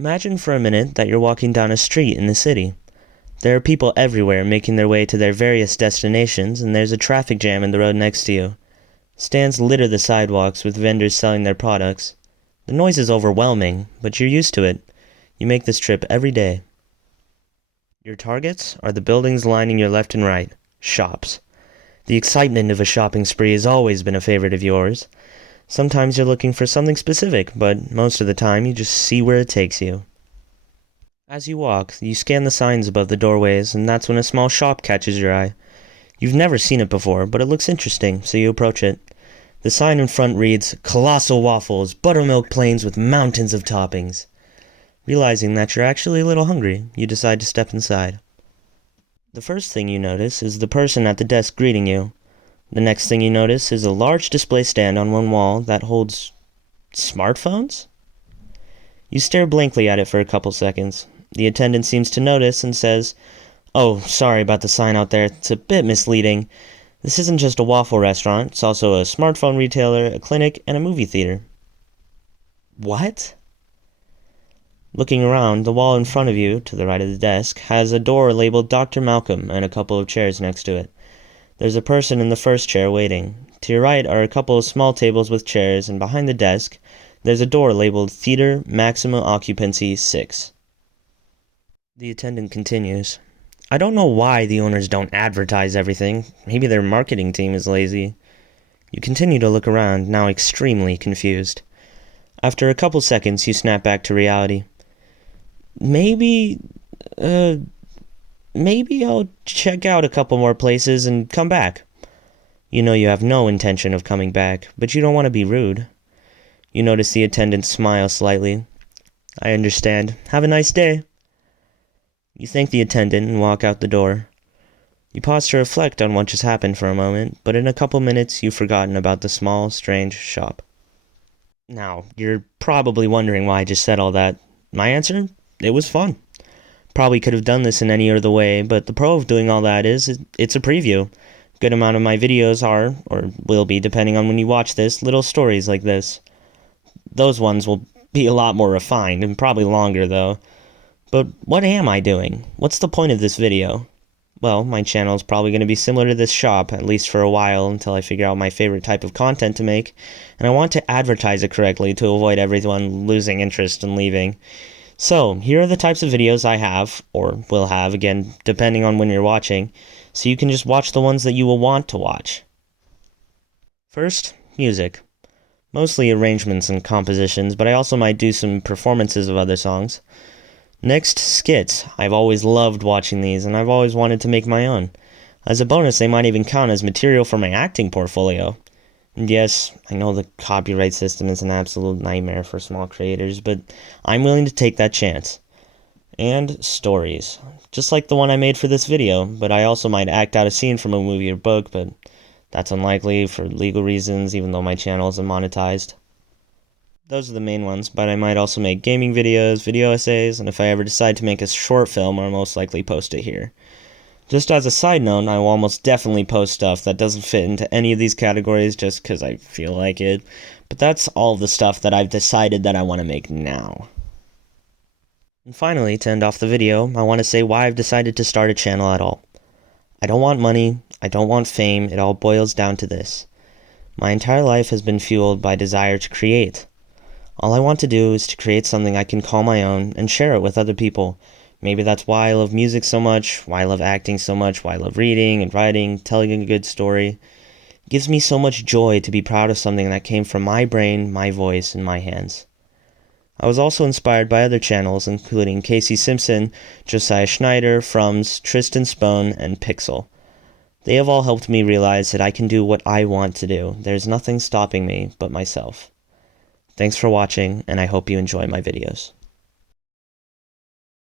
Imagine for a minute that you're walking down a street in the city. There are people everywhere making their way to their various destinations, and there's a traffic jam in the road next to you. Stands litter the sidewalks with vendors selling their products. The noise is overwhelming, but you're used to it. You make this trip every day. Your targets are the buildings lining your left and right, shops. The excitement of a shopping spree has always been a favorite of yours. Sometimes you're looking for something specific, but most of the time you just see where it takes you. As you walk, you scan the signs above the doorways, and that's when a small shop catches your eye. You've never seen it before, but it looks interesting, so you approach it. The sign in front reads, "Colossal Waffles, Buttermilk Plains with Mountains of Toppings." Realizing that you're actually a little hungry, you decide to step inside. The first thing you notice is the person at the desk greeting you. The next thing you notice is a large display stand on one wall that holds smartphones? You stare blankly at it for a couple seconds. The attendant seems to notice and says, "Oh, sorry about the sign out there. It's a bit misleading. This isn't just a waffle restaurant. It's also a smartphone retailer, a clinic, and a movie theater." What? Looking around, the wall in front of you, to the right of the desk, has a door labeled Dr. Malcolm and a couple of chairs next to it. There's a person in the first chair waiting. To your right are a couple of small tables with chairs, and behind the desk, there's a door labeled Theater Maximum Occupancy 6. The attendant continues. "I don't know why the owners don't advertise everything. Maybe their marketing team is lazy." You continue to look around, now extremely confused. After a couple seconds, you snap back to reality. Maybe I'll check out a couple more places and come back." You know you have no intention of coming back, but you don't want to be rude. You notice the attendant smile slightly. "I understand. Have a nice day." You thank the attendant and walk out the door. You pause to reflect on what just happened for a moment, but in a couple minutes you've forgotten about the small, strange shop. Now, you're probably wondering why I just said all that. My answer? It was fun. Probably could have done this in any other way, but the pro of doing all that is, it's a preview. Good amount of my videos are, or will be depending on when you watch this, little stories like this. Those ones will be a lot more refined, and probably longer though. But what am I doing? What's the point of this video? Well, my channel is probably going to be similar to this shop, at least for a while, until I figure out my favorite type of content to make, and I want to advertise it correctly to avoid everyone losing interest and leaving. So, here are the types of videos I have, or will have, again, depending on when you're watching, so you can just watch the ones that you will want to watch. First, music. Mostly arrangements and compositions, but I also might do some performances of other songs. Next, skits. I've always loved watching these, and I've always wanted to make my own. As a bonus, they might even count as material for my acting portfolio. And yes, I know the copyright system is an absolute nightmare for small creators, but I'm willing to take that chance. And stories. Just like the one I made for this video, but I also might act out a scene from a movie or book, but that's unlikely for legal reasons, even though my channel isn't monetized. Those are the main ones, but I might also make gaming videos, video essays, and if I ever decide to make a short film, I'll most likely post it here. Just as a side note, I will almost definitely post stuff that doesn't fit into any of these categories just because I feel like it, but that's all the stuff that I've decided that I want to make now. And finally, to end off the video, I want to say why I've decided to start a channel at all. I don't want money, I don't want fame, it all boils down to this. My entire life has been fueled by desire to create. All I want to do is to create something I can call my own and share it with other people. Maybe that's why I love music so much, why I love acting so much, why I love reading and writing, telling a good story. It gives me so much joy to be proud of something that came from my brain, my voice, and my hands. I was also inspired by other channels, including Casey Simpson, Josiah Schneider, Frums, Tristan Spohn, and Pixel. They have all helped me realize that I can do what I want to do. There's nothing stopping me but myself. Thanks for watching, and I hope you enjoy my videos.